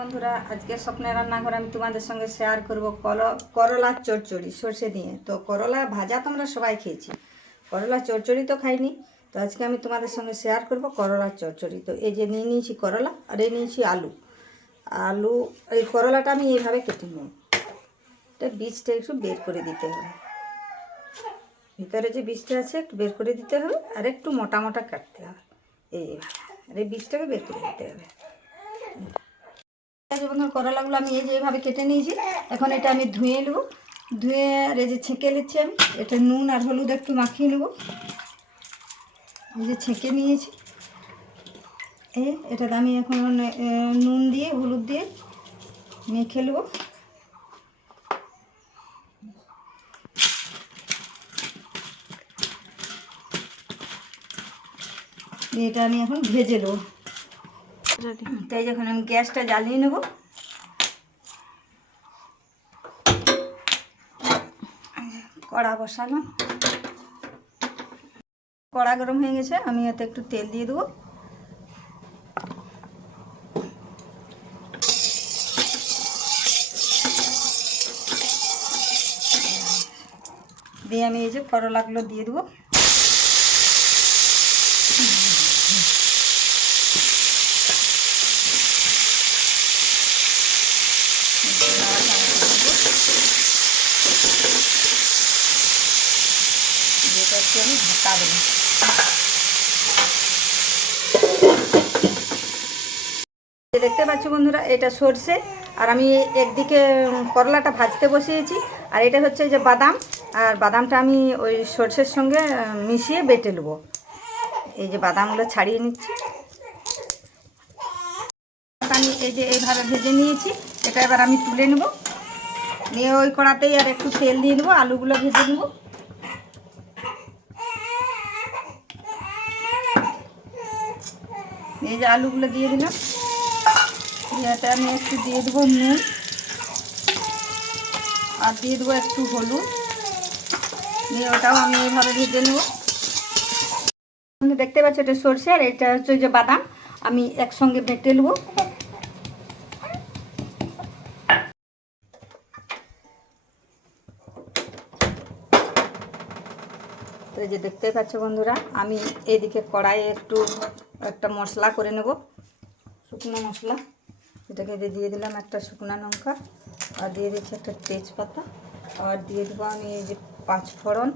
বন্ধুরা, আজকে স্বপ্নের রান্নাঘর আমি তোমাদের সঙ্গে শেয়ার করব করলার চচ্চড়ি সর্ষে দিয়ে। তো করলা ভাজা তো আমরা সবাই খেয়েছি, করলা চচ্চড়ি তো খাইনি। তো আজকে আমি তোমাদের সঙ্গে শেয়ার করব করলার চচ্চড়ি। তো এই যে নিয়ে নিয়েছি করলা, আর এই নিয়েছি আলু। আলু এই করলাটা আমি এইভাবে কেটে নেব। এটা বীজটা একটু বের করে দিতে হবে, ভিতরে যে বীজটা আছে একটু বের করে দিতে হবে, আর একটু মোটা মোটা কাটতে হবে এইভাবে, আর এই বীজটাকে বের করে দিতে হবে। করলাগুলো আমি এই যে এইভাবে কেটে নিয়েছি। এখন এটা আমি ধুয়ে নেব, ধুয়ে আর এই যে ছেঁকে নিচ্ছি আমি। এটা নুন আর হলুদ একটু মাখিয়ে নেব। এই যে ছেঁকে নিয়েছি, এটাতে আমি এখন নুন দিয়ে হলুদ দিয়ে মেখে নেব। এটা আমি এখন ভেজে দেবো। তাই যখন আমি গ্যাসটা জ্বালিয়ে নেব, কড়া বসালাম, কড়া গরম হয়ে গেছে। আমি এতে একটু তেল দিয়ে দেবো। দিয়ে আমি এই যে করলাগুলো দিয়ে দেবো। যেটা একটু আমি ঢাকা দেবো। দেখতে পাচ্ছ বন্ধুরা, এটা সরষে, আর আমি একদিকে করলাটা ভাজতে বসিয়েছি। আর এটা হচ্ছে যে বাদাম, আর বাদামটা আমি ওই সরষের সঙ্গে মিশিয়ে বেটে নেবো। এই যে বাদামগুলো ছাড়িয়ে নিচ্ছি। আমি এই যে এইভাবে ভেজে নিয়েছি, এটা এবার আমি তুলে নেব। নিয়ে ওই কড়াতেই আর একটু তেল দিয়ে দেবো, আলুগুলো ভেজে নেব। এই যে আলুগুলো দিয়ে দিলাম, এতে আমি একটু দিয়ে দেবো নুন, আর দিয়ে দেবো একটু হলুদ। নিয়ে ওটাও আমি এইভাবে ভেজে নেব। দেখতে পাচ্ছি এটা সরষে, আর এটা হচ্ছে যে বাদাম, আমি একসঙ্গে বেটে নেব। তো এই যে দেখতে পাচ্ছ বন্ধুরা, আমি এদিকে কড়াইয়ে একটা মশলা করে নেব, শুকনো মশলা। এটাকে দিয়ে দিলাম একটা শুকনো লঙ্কা, আর দিয়ে দিচ্ছি একটা তেজপাতা, আর দিয়ে দেবো আমি এই যে 5 ফোড়ন,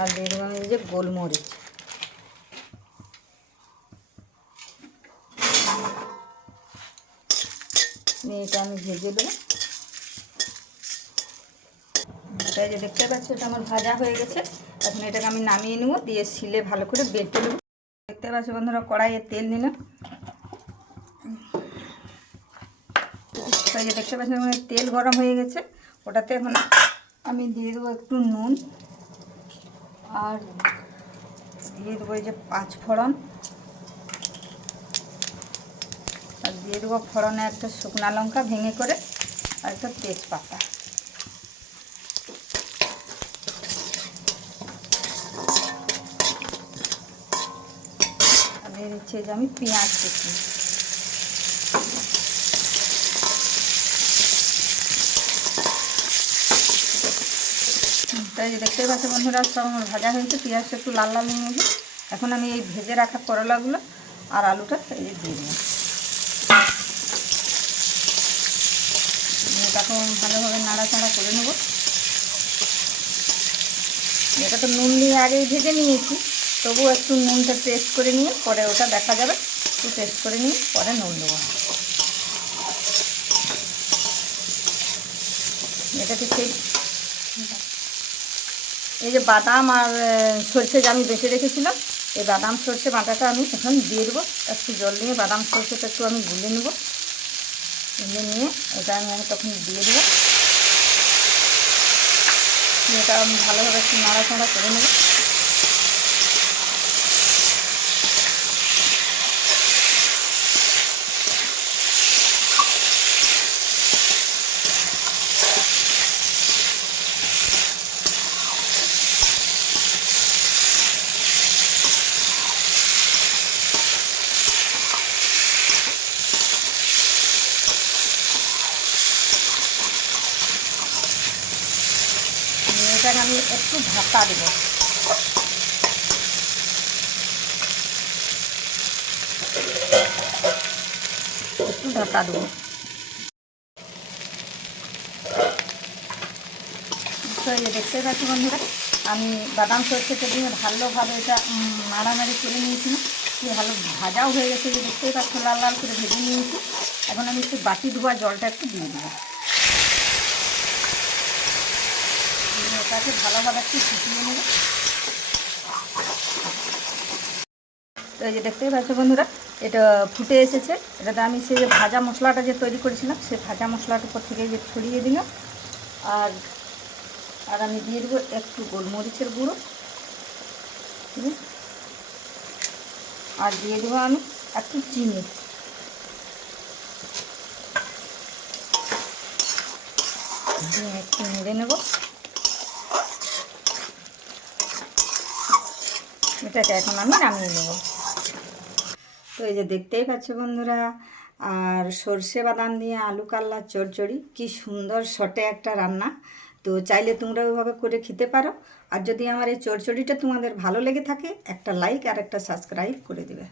আর দিয়ে দেবো আমি এই যে গোলমরিচ। এটা আমি ভেজে দেবো। তাই যে দেখতে পাচ্ছি এটা আমার ভাজা হয়ে গেছে। এখন এটাকে আমি নামিয়ে নেবো, দিয়ে শিলে ভালো করে বেটে নেবো। দেখতে পাচ্ছি বন্ধুরা, কড়াইয়ে তেল নিলাম। তাই যে দেখতে পাচ্ছি তেল গরম হয়ে গেছে, ওটাতে এখন আমি দিয়ে দেবো একটু নুন, আর দিয়ে দেবো এই যে 5 ফোড়ন, আর দিয়ে দেবো ফোড়নে একটা শুকনো লঙ্কা ভেঙে করে, আর একটা তেজপাতা। আর দিয়ে দিচ্ছি যে আমি পেঁয়াজ কুচি। তাই যে দেখতে পাচ্ছি বন্ধুরা, সব আমার ভাজা হয়েছে, পেঁয়াজটা একটু লাল লাল হয়ে গেছে। এখন আমি এই ভেজে রাখা করলাগুলো আর আলুটা এই যে দিয়ে দেবো। এটাকে ভালোভাবে নাড়াচাড়া করে নেব। এটা তো নুন দিয়ে আগেই ভেজে নিয়েছি, তবুও একটু নুনটা টেস্ট করে নিয়ে পরে ওটা দেখা যাবে, একটু টেস্ট করে নিয়ে পরে নুন দেবো। এটাকে সেই এই যে বাদাম আর সরষে যে আমি বেটে রেখেছিলাম, এই বাদাম সরষে বাটাটা আমি এখন দিয়ে দেবো। একটু জল দিয়ে বাদাম সরষেটা একটু আমি গুলে নেব, গুলে নিয়ে এটা আমি তখন দিয়ে দেবো। এটা আমি ভালোভাবে একটু নাড়াচাড়া করে নেব। একটু ঢাকা দেবো। একটু ঢাকা দেবো। তো এই দেখতে পাচ্ছি বন্ধুরা, আমি বাদাম সরষেটা দিয়ে ভালোভাবে এটা নাড়ানাড়ি করে নিয়েছিলাম। ভালো ভাজাও হয়ে গেছে, যে দেখতেই পাচ্ছ লাল লাল করে ভেজে নিয়েছি। এখন আমি একটু বাটি ধোয়া জলটা একটু দিয়ে দেবো। এটাকে ভালোভাবে একটু ফুটিয়ে নেব। তো এই যে দেখতেই পাচ্ছ বন্ধুরা, এটা ফুটে এসেছে। এটাতে আমি সেই যে ভাজা মশলাটা যে তৈরি করেছিলাম, সেই ভাজা মশলাটার উপর থেকে যে ছড়িয়ে দিলাম। আর আর আমি দিয়ে দেবো একটু গোলমরিচের গুঁড়ো, ঠিক আছে? আর দিয়ে দেবো আমি একটু চিনি। দিয়ে একটু নেড়ে নেব। এটাকে এখন আমি নামিয়ে নেব। তো এই যে দেখতেই পাচ্ছ বন্ধুরা, আর সর্ষে বাদাম দিয়ে আলু কাল্লার চচ্চড়ি, কি সুন্দর শর্টে একটা রান্না। তো চাইলে তোমরা ওইভাবে করে খেতে পারো। আর যদি আমার এই চচ্চড়িটা তোমাদের ভালো লেগে থাকে, একটা লাইক আর একটা সাবস্ক্রাইব করে দেবে।